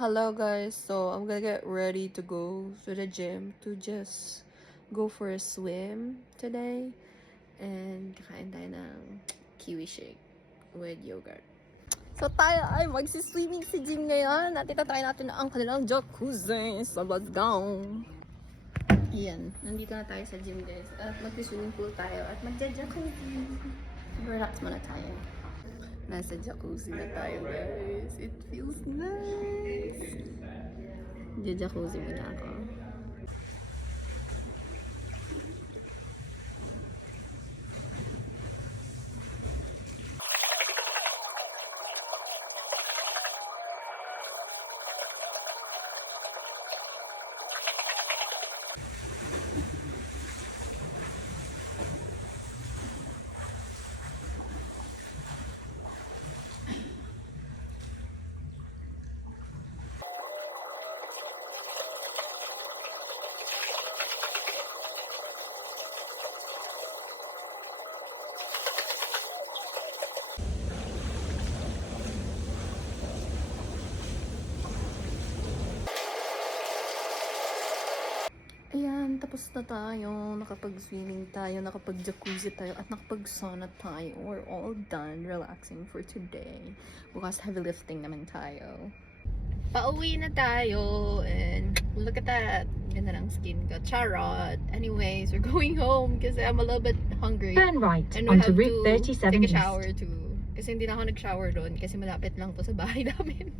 Hello guys, so I'm gonna get ready to go to the gym to just go for a swim today and kakain tayo ng kiwi shake with yogurt. So tayo ay magsiswimming sa gym ngayon at itatry natin ang kanilang jacuzzi. So let's go! Iyan, nandito na tayo sa gym guys at mag-swimming pool tayo at magja-jacuzzi. Relax muna tayo. Nasa jacuzzi na tayo guys. It feels nice. Jacuzzi muna ako. Ayan, tapos na tayo. Nakapag-swimming tayo, nakapag-jacuzzi tayo, at nakapag-sauna tayo. We're all done relaxing for today. Bukas heavy lifting naman tayo. Pauwi na tayo, and look at that. Ganda ng skin ko. Charot. Anyways, we're going home kasi I'm a little bit hungry. Turn right And we onto have Route to 37 take a East. shower too. Kasi hindi na ako nag-shower doon kasi malapit lang to sa bahay namin.